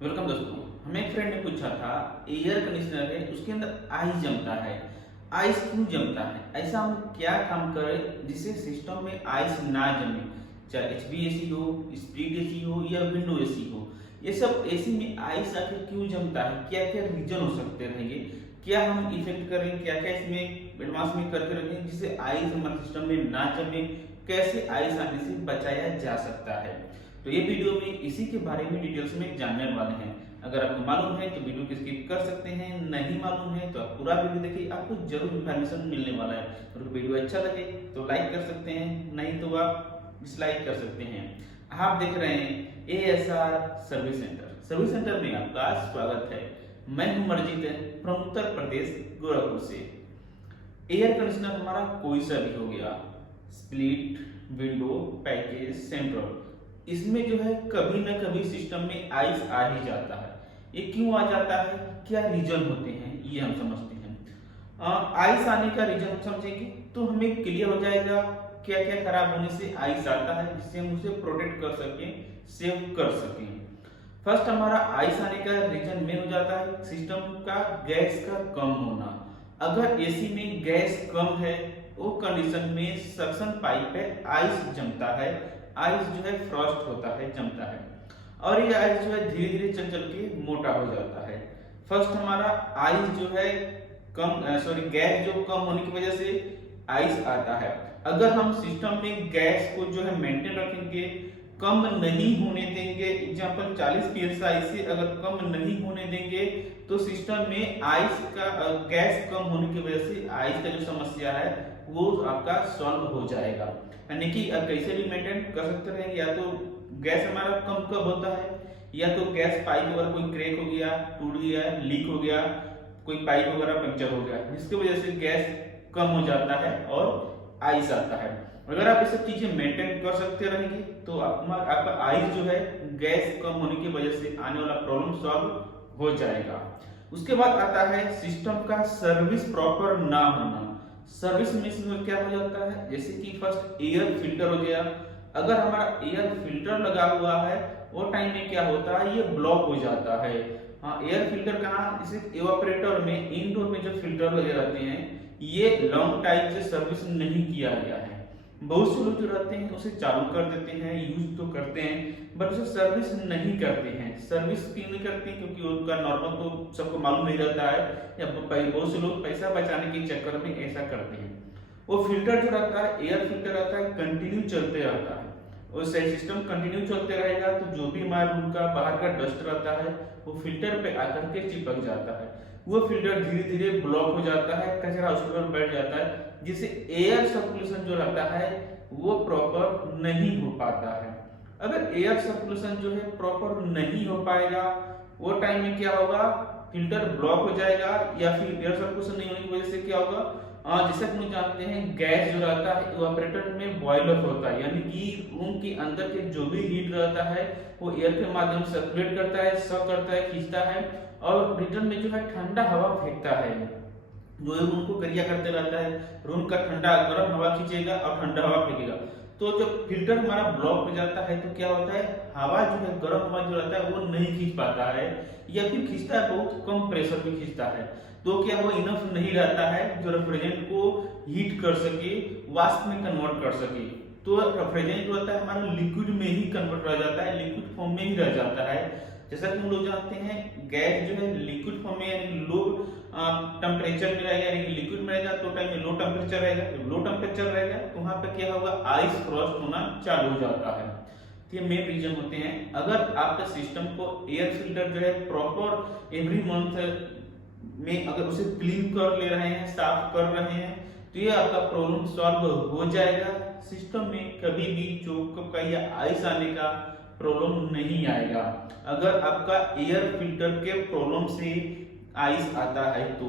Welcome दोस्तों। हमें एक फ्रेंड ने पूछा था, एयर कंडीशनर है उसके अंदर आइस जमता है, आइस क्यों जमता है, ऐसा हम क्या काम करें जिससे सिस्टम में आइस ना जमे। चाहे एचवीएसी हो, स्प्लिट एसी हो या विंडो एसी हो, ये सब एसी में आइस आखिर क्यों जमता है, क्या क्या रीजन हो सकते रहेंगे, क्या हम इफेक्ट करें, क्या क्या इसमें एडवांस में करके रखें जिससे आइस हमारे सिस्टम में ना जमे, कैसे आइस आने से बचाया जा सकता है। तो ये वीडियो में इसी के बारे में डिटेल्स में जानने वाले हैं। अगर आपको मालूम है तो वीडियो को स्किप कर सकते हैं, नहीं मालूम है तो आप पूरा वीडियो देखिए, आपको जरूर इन्फॉर्मेशन मिलने वाला है। और वीडियो अच्छा लगे तो लाइक कर सकते हैं, नहीं तो आप डिसलाइक कर सकते हैं। आप देख रहे हैं ASR service centre. Service centre में आपका स्वागत है। मैं हूं मर्जीत फ्रॉम उत्तर प्रदेश गोरखपुर से। एयर कंडीशनर हमारा कोई सा भी हो गया, स्प्लिट, विंडो, पैकेज, सेंट्रल, इसमें जो है कभी ना कभी सिस्टम में आइस आ ही जाता है। ये क्यों आ जाता है, क्या रीजन होते हैं, ये हम समझते हैं। आइस आने का रीजन हम समझेंगे तो हमें क्लियर हो जाएगा क्या क्या खराब होने से आइस आता है, जिससे हम उसे प्रोटेक्ट कर सकें, सेव कर सकें। फर्स्ट हमारा आइस आने का रीजन में हो जाता है सिस्टम का गैस का कम होना। अगर एसी में गैस कम है, वो कंडीशन में सक्शन पाइप पे आइस जमता है, आइस जो है फ्रॉस्ट होता है, जमता है, और ये आइस जो है धीरे धीरे चल चल के मोटा हो जाता है। फर्स्ट हमारा आइस जो है गैस जो कम होने की वजह से आइस आता है। अगर हम सिस्टम में गैस को जो है मेंटेन रखेंगे, कम नहीं होने देंगे, एग्जांपल 40 psi से अगर कम नहीं होने देंगे तो सिस्टम में आइस का गैस कम होने की वजह से आइस का जो समस्या है वो आपका सॉल्व हो जाएगा। यानी कि आप कैसे भी मेंटेन कर सकते रहेंगे, या तो गैस हमारा कम कब होता है, या तो गैस पाइप वगैरह कोई क्रैक हो गया, टूट गया, लीक हो गया, कोई पाइप वगैरह पंक्चर हो गया, जिसकी वजह से गैस कम हो जाता है और आइस आता है। अगर आप ये सब चीजें मेंटेन कर सकते रहेंगे तो आपका आइस जो है गैस कम होने की वजह से आने वाला प्रॉब्लम सॉल्व हो जाएगा। उसके बाद आता है सिस्टम का सर्विस प्रॉपर ना होना। सर्विस में क्या हो जाता है, जैसे कि फर्स्ट एयर फिल्टर हो गया। अगर हमारा एयर फिल्टर लगा हुआ है वो टाइम में क्या होता है, ये ब्लॉक हो जाता है। हाँ, एयर फिल्टर कहाँ, इसे इवापोरेटर में, इंडोर में जो फिल्टर लगे रहते हैं, ये लॉन्ग टाइम से सर्विस नहीं किया गया है। बहुत से लोग जो रहते हैं उसे चालू कर देते हैं, यूज तो करते हैं, बट उसे सर्विस नहीं करते हैं। सर्विस क्यों नहीं करते, क्योंकि उनका नॉर्मल तो सबको मालूम नहीं रहता है, या बहुत से लोग पैसा बचाने के चक्कर में ऐसा करते हैं। वो फिल्टर जो रहता है, एयर फिल्टर रहता है, कंटिन्यू चलते रहता है, और सिस्टम कंटिन्यू चलते रहेगा तो जो भी हमारे रूम का बाहर का डस्ट रहता है वो फिल्टर पे आकर के चिपक जाता है। वो फिल्टर धीरे धीरे ब्लॉक हो जाता है, कचरा उसके ऊपर बैठ जाता है, जिससे एयर सर्कुलेशन जो रहता है वो प्रॉपर नहीं हो पाता है। अगर एयर सर्कुलेशन जो है प्रॉपर नहीं हो पाएगा, वो टाइम में क्या होगा, फिल्टर ब्लॉक हो जाएगा, या फिर एयर सर्कुलेशन नहीं होने की वजह से क्या होगा, जैसा कि हम जानते हैं गैस जो रहता है इवापोरेटर में बॉयल अप होता है, यानी कि रूम के अंदर के जो भी हीट रहता है वो एयर के माध्यम से सर्कुलेट करता है, सक करता है, खींचता है, और रिटर्न में जो है ठंडा हवा फेंकता है, जो रूम को करिया करते रहता है। रूम का ठंडा गर्म हवा खींचेगा और ठंडा हवा फेंकेगा। तो जब फिल्टर हमारा ब्लॉक हो जाता है तो क्या होता है, हवा जो है, गर्म हवा जो रहता है वो नहीं खींच पाता है, या फिर खींचता है बहुत कम प्रेशर पे खींचता है। तो क्या वो इनफ नहीं रहता है जो रेफ्रिजरेंट को हीट कर सके, वाष्प में कन्वर्ट कर सके। तो रेफ्रिजरेंट जो होता है हमारा लिक्विड में ही कन्वर्ट रह जाता है, लिक्विड फॉर्म में ही रह जाता है। जैसा कि हम लोग जानते हैं गैस जो है लिक्विड फॉर्म में, यानी लो टेम्परेचर में रहेगा, यानी लिक्विड में रहेगा तो टाइम में लो टेम्परेचर रहेगा। जब लो टेम्परेचर रहेगा तो वहां पे क्या होगा, आइस फ्रॉस्ट होना चालू हो जाता है। ये मेन रीजन होते हैं। अगर आपके सिस्टम को एयर फिल्टर जो है प्रॉपर एवरी मंथ में अगर उसे क्लीन कर ले रहे हैं, साफ कर रहे हैं, तो ये आपका प्रॉब्लम सॉल्व हो जाएगा। सिस्टम में कभी भी चोक का या आइस आने का प्रॉब्लम नहीं आएगा। अगर आपका एयर फिल्टर के प्रॉब्लम से आइस आता है तो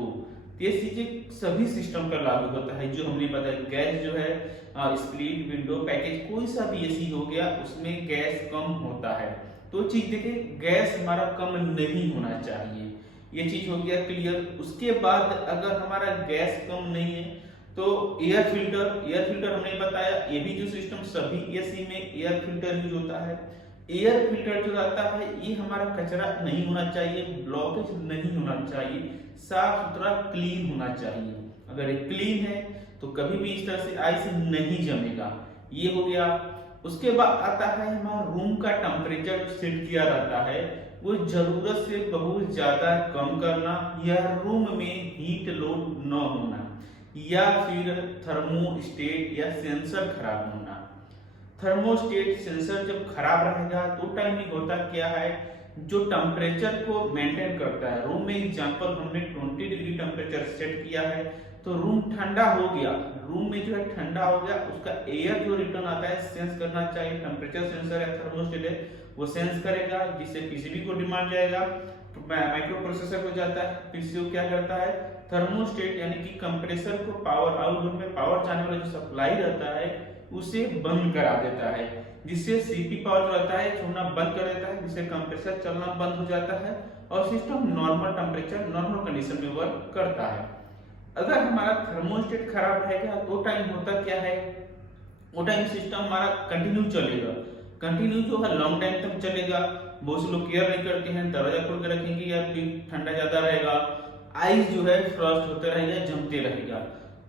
ये चीजें सभी सिस्टम पर लागू होता है जो हमने बताया। गैस जो है स्प्लिट, विंडो, पैकेज, कोई सा भी एसी हो गया उसमें गैस कम होता है। तो चीज देखिए, गैस हमारा कम नहीं होना चाहिए, ये चीज हो गया क्लियर। उसके बाद अगर हमारा गैस कम नहीं है तो एयर फिल्टर हमने बताया, ये भी जो सिस्टम सभी एसी में एयर फिल्टर यूज होता है। एयर फिल्टर जो रहता है ये हमारा कचरा नहीं होना चाहिए, ब्लॉकेज नहीं होना चाहिए, साफ सुथरा क्लीन होना चाहिए। अगर ये क्लीन है तो कभी भी इस तरह से आइस नहीं जमेगा। ये हो गया। उसके बाद आता है हमारा रूम का टेम्परेचर सेट किया रहता है, वो जरूरत से बहुत ज्यादा कम करना या रूम में हीट लोड न होना या फिर थर्मोस्टेट या सेंसर खराब होना। थर्मोस्टेट सेंसर जब खराब रहेगा तो टाइम में होता क्या है, जो टेम्परेचर को मेंटेन करता है रूम में, एग्जांपल हमने 20 डिग्री टेम्परेचर सेट किया है तो रूम ठंडा हो गया, रूम में जो है ठंडा हो गया, उसका एयर जो रिटर्न आता है सेंस करना चाहिए। टेम्परेचर सेंसर है, थर्मोस्टेट है, वो सेंस करेगा, जिससे पीसीबी को डिमांड जाएगा, माइक्रो प्रोसेसर को जाता है, पीसीयू क्या करता है, थर्मोस्टेट यानी कि कंप्रेसर को पावर आउटपुट में पावर जाने वाला जो सप्लाई रहता है उसे बंद करा देता है, जिससे सीपी पावर जो रहता है छोड़ना बंद कर देता है, जिससे कंप्रेसर चलना बंद हो जाता है और system normal temperature normal condition में वर्क करता है। अगर हमारा थर्मोस्टेट खराब रहेगा तो टाइम होता क्या है, वो टाइम सिस्टम हमारा कंटिन्यू चलेगा, कंटिन्यू जो है लॉन्ग टाइम तक चलेगा। बहुत से लोग केयर नहीं करते हैं, दरवाजा खोल कर रखेंगे या फिर ठंडा ज्यादा रहेगा, आइस जो है फ्रॉस्ट होते रहेगा, जमते रहेगा।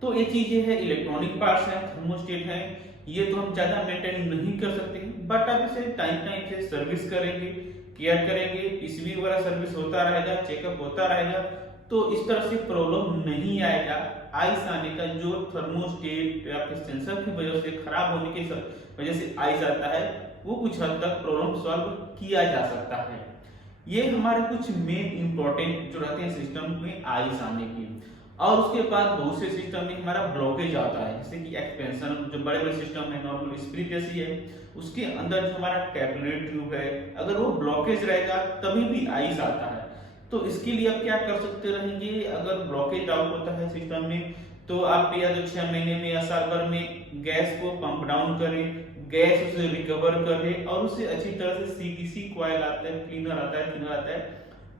तो ये चीजें है, इलेक्ट्रॉनिक पार्ट्स हैं, थर्मोस्टेट है, ये तो हम ज्यादा मेंटेन नहीं कर सकते, बट आप इसे टाइम टाइम से सर्विस करेंगे, केयर करेंगे, पीसीबी वगैरह सर्विस होता रहेगा, चेकअप होता रहेगा, तो इस तरह से प्रॉब्लम नहीं आएगा। आइस आने का जो थर्मोस्टेट या फिर सेंसर की वजह से खराब होने की वजह से आइस आता है, वो कुछ हद तक प्रॉब्लम सॉल्व किया जा सकता है। ये हमारे कुछ मेन इंपॉर्टेंट जो रहते हैं सिस्टम में आइस आने की। और उसके बाद बहुत से सिस्टम में हमारा ब्लॉकेज आता है, जैसे कि एक्सपेंशन, जो बड़े बड़े सिस्टम है नॉर्मल स्प्रिंग जैसी है, उसके अंदर जो हमारा कैपिलरी ट्यूब है, अगर वो ब्लॉकेज रहेगा तभी भी आइस आता है। तो इसके लिए आप क्या कर सकते रहेंगे, अगर ब्लॉकेज आउट होता है सिस्टम में तो आप या तो 6 महीने में या साल भर में गैस को पंप डाउन करें, गैस उसे रिकवर करें और उसे अच्छी तरह से सीटीसी कॉइल आता है, क्लीनर आता है, क्लीनर आता है,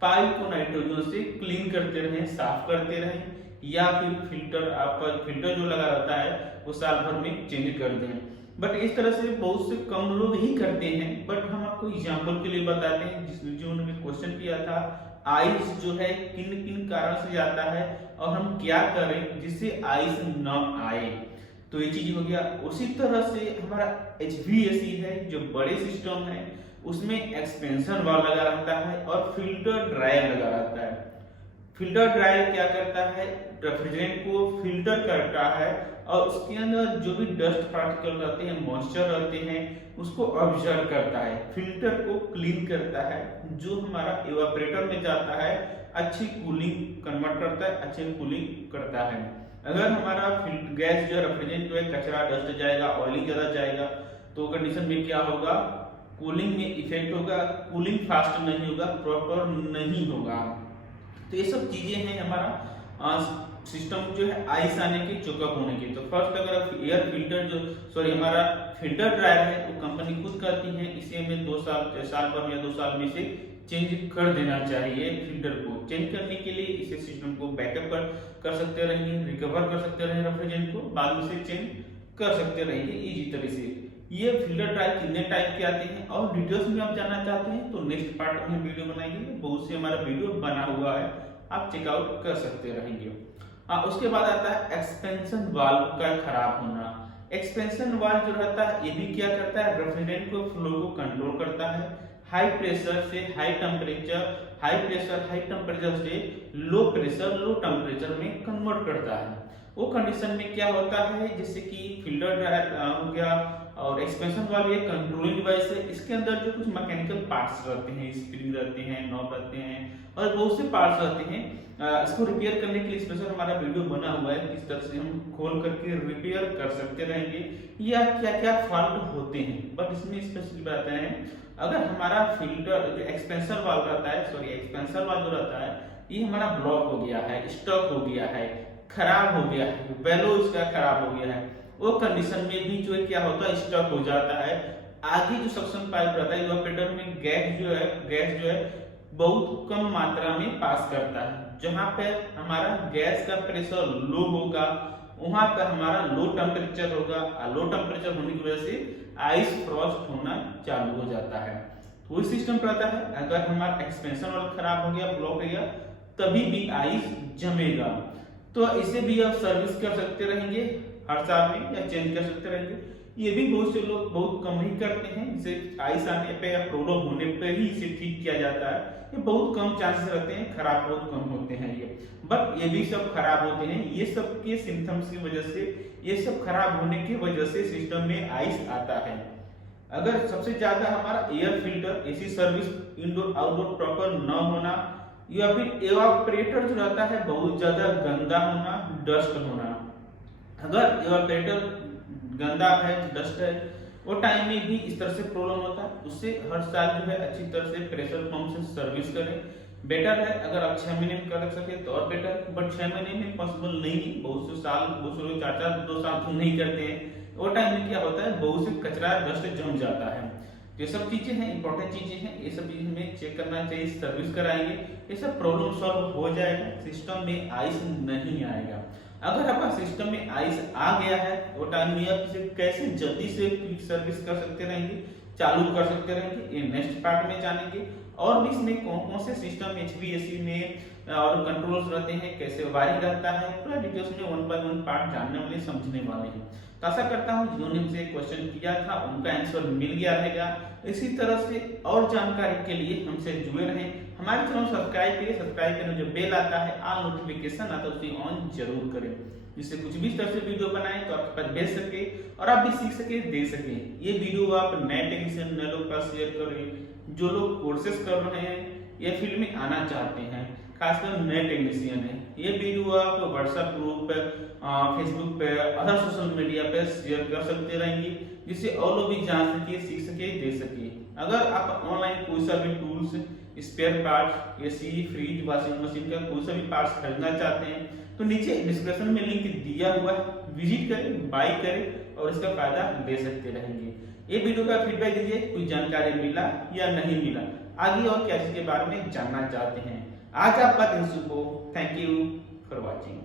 पाइप को नाइट्रोजन से क्लीन करते रहें, साफ करते रहें, या फिर फिल्टर, आपका फिल्टर जो लगा रहता है वो साल भर में चेंज कर दें। बट इस तरह से बहुत से कम लोग ही करते हैं, बट हम आपको एग्जांपल के लिए बताते हैं, जो उन्होंने क्वेश्चन किया था आइस जो है किन किन कारण से जाता है और हम क्या करें जिससे आइस न आए। तो ये चीज हो गया। उसी तरह से हमारा एचवीएसी है, जो बड़े सिस्टम है उसमें एक्सपेंशन वाल्व लगा रहता है और फिल्टर ड्रायर लगा रहता है। फिल्टर ड्रायर क्या करता है, रेफ्रिजरेंट को फिल्टर करता है और उसके अंदर जो भी डस्ट पार्टिकल रहते हैं, मॉइस्चर रहते हैं, उसको ऑब्जर्व करता है, फिल्टर को क्लीन करता है, जो हमारा इवापोरेटर में जाता है, अच्छी कूलिंग कन्वर्ट करता है, अच्छी कूलिंग करता है। अगर हमारा गैस जो है, रेफ्रिजरेंट जो है, कचरा डस्ट जाएगा, ऑयलिंग ज्यादा जाएगा, तो कंडीशन में क्या होगा, कूलिंग में इफेक्ट होगा, कूलिंग फास्ट नहीं होगा, प्रॉपर नहीं होगा। तो ये सब चीजें हैं हमारा सिस्टम जो है आइस आने के, चोकअप होने की। तो फर्स्ट अगर एयर फिल्टर हमारा फिल्टर ड्रायर है वो कंपनी खुद करती है, इसे हमें 2 साल पर या 2 साल में से चेंज कर देना चाहिए। फिल्टर को चेंज करने के लिए इसे सिस्टम को बैकअप कर सकते रहेंगे, रिकवर कर सकते रहेंगे रेफ्रिजरेंट को, बाद में से चेंज कर सकते रहेंगे इजी तरह से। ये फिल्टर ड्रायर कितने टाइप के आते हैं और डिटेल्स में आप जानना चाहते हैं तो नेक्स्ट पार्ट में वीडियो बनाएंगे, बहुत से हमारा वीडियो बना हुआ है, आप चेकआउट कर सकते रहेंगे। उसके बाद आता है एक्सपेंशन वाल्व का खराब होना। एक्सपेंशन वाल्व जो रहता है ये भी क्या करता है, रेफ्रिजरेंट को फ्लो को कंट्रोल करता है, हाई प्रेशर से high temperature, high pressure high temperature से लो प्रेशर लो टेम्परेचर में कन्वर्ट करता है। वो कंडीशन में क्या होता है, जैसे कि फिल्टर ड्रायर हो गया और एक्सपेंशन वाल्व ये कंट्रोलिंग डिवाइस है, इसके अंदर जो कुछ मैकेनिकल पार्ट्स रहते हैं, स्प्रिंग रहते हैं, नॉब रहते हैं और बहुत से पार्ट्स रहते हैं। इसको रिपेयर करने के लिए स्पेशल हमारा वीडियो बना हुआ है, किस तरह से हम खोल करके रिपेयर कर सकते रहेंगे या क्या क्या फॉल्ट होते हैं, बट इसमें स्पेशली बताते हैं। अगर हमारा फिल्टर जो एक्सपेंशन वाल्व रहता है, एक्सपेंशन वाल्व जो रहता है ये हमारा ब्लॉक हो गया है, स्टॉक हो गया है, खराब हो गया है, वेलो इसका खराब हो गया है, वो कंडीशन में भी जो है क्या होता है, स्टॉक हो जाता है। आगे जो सक्शन पाइप रहता है इवापोरेटर में गैस जो है बहुत कम मात्रा में पास करता है, जहां पे हमारा गैस का प्रेशर लो होगा वहां पर हमारा लो टेम्परेचर होगा, लो टेम्परेचर होने की वजह से आइस फ्रॉस्ट होना चालू हो जाता है। तो वही सिस्टम रहता है, अगर हमारा एक्सपेंशन वाला खराब हो गया, ब्लॉक हो गया, तभी भी आइस जमेगा। तो इसे भी आप सर्विस कर सकते रहेंगे हर साल में, या चेंज कर सकते रहेंगे। ये भी बहुत से लोग बहुत कम ही करते हैं, जिसे आइस आने पे या प्रॉब्लम होने पे ही इसे ठीक किया जाता है। ये बहुत कम चांसेस रहते हैं, खराब बहुत कम होते हैं ये, बट ये भी सब खराब होते हैं। ये सब के सिम्टम्स की वजह से, ये सब खराब होने की वजह से सिस्टम में आइस आता है। अगर सबसे ज्यादा हमारा air filter, AC service indoor outdoor proper न होना, या फिर एवापोरेटर जो रहता है बहुत ज्यादा गंदा होना, डस्ट होना। अगर एवापोरेटर गंदा है, डस्ट है, वो टाइम में भी इस तरह से प्रॉब्लम होता है। उससे हर साल जो है अच्छी तरह से प्रेशर पंप से सर्विस करें, बेटर है। अगर आप 6 महीने में कर सके तो और बेटर, बट 6 महीने में पॉसिबल नहीं है। बहुत से साल, बहुत से लोग 4-4 2 साल तो नहीं करते हैं। वो टाइम में क्या होता है, बहुत से कचरा डस्ट जम जाता है। ये सब चीजें हैं, इंपॉर्टेंट चीजें हैं, ये सब चीजें हमें चेक करना चाहिए, सर्विस कराएंगे, ये सब प्रॉब्लम सॉल्व हो जाएगा, सिस्टम में आइस नहीं आएगा। अगर आपका सिस्टम में आइस आ गया है, वो टाइम में आप इसे कैसे जल्दी से क्विक सर्विस कर सकते रहेंगे, चालू कर सकते रहेंगे, ये नेक्स्ट पार्ट में जानेंगे। और भी इसमें कौन कौन से सिस्टम HVAC में और कंट्रोल्स रहते हैं, कैसे वायरिंग रहता है, पूरा डिटेल्स में 1 बाय 1 पार्ट जानने वाले, समझने वाले हैं। तो आशा करता हूँ जिन्होंने हमसे क्वेश्चन किया था उनका आंसर मिल गया रहेगा। इसी तरह से और जानकारी के लिए हमसे जुड़े रहें, हमारे चैनल सब्सक्राइब करिए, सब्सक्राइब करने जो बेल आता है, ऑल नोटिफिकेशन आता है, उसे ऑन जरूर करें, जिससे कुछ भी इस तरह से वीडियो बनाए तो आपके पास भेज सके और आप भी सीख सके, देख सके। ये वीडियो आप नए टेक्नीशियन, नए लोग पास शेयर करें, जो लोग कोर्सेज कर रहे हैं या फील्ड में आना चाहते हैं, खासकर नए टेक्नीशियन है। ये वीडियो आप व्हाट्सएप ग्रुप पे, फेसबुक पे, अदर सोशल मीडिया पे शेयर कर सकते रहेंगे, जिससे और लोग भी जान सके, सीख सके, दे सके। अगर आप ऑनलाइन कोई सा भी tools, spare parts, AC, fridge, washing machine का कोई सा भी पार्ट्स खरीदना चाहते हैं तो नीचे डिस्क्रिप्शन में लिंक दिया हुआ है, विजिट करें, बाय करें और इसका फायदा ले सकते रहेंगे। ये वीडियो का फीडबैक दीजिए, कोई जानकारी मिला या नहीं मिला, आगे और क्या चीज के बारे में जानना चाहते हैं। आज आपका दिन शुभ हो। Thank you for watching.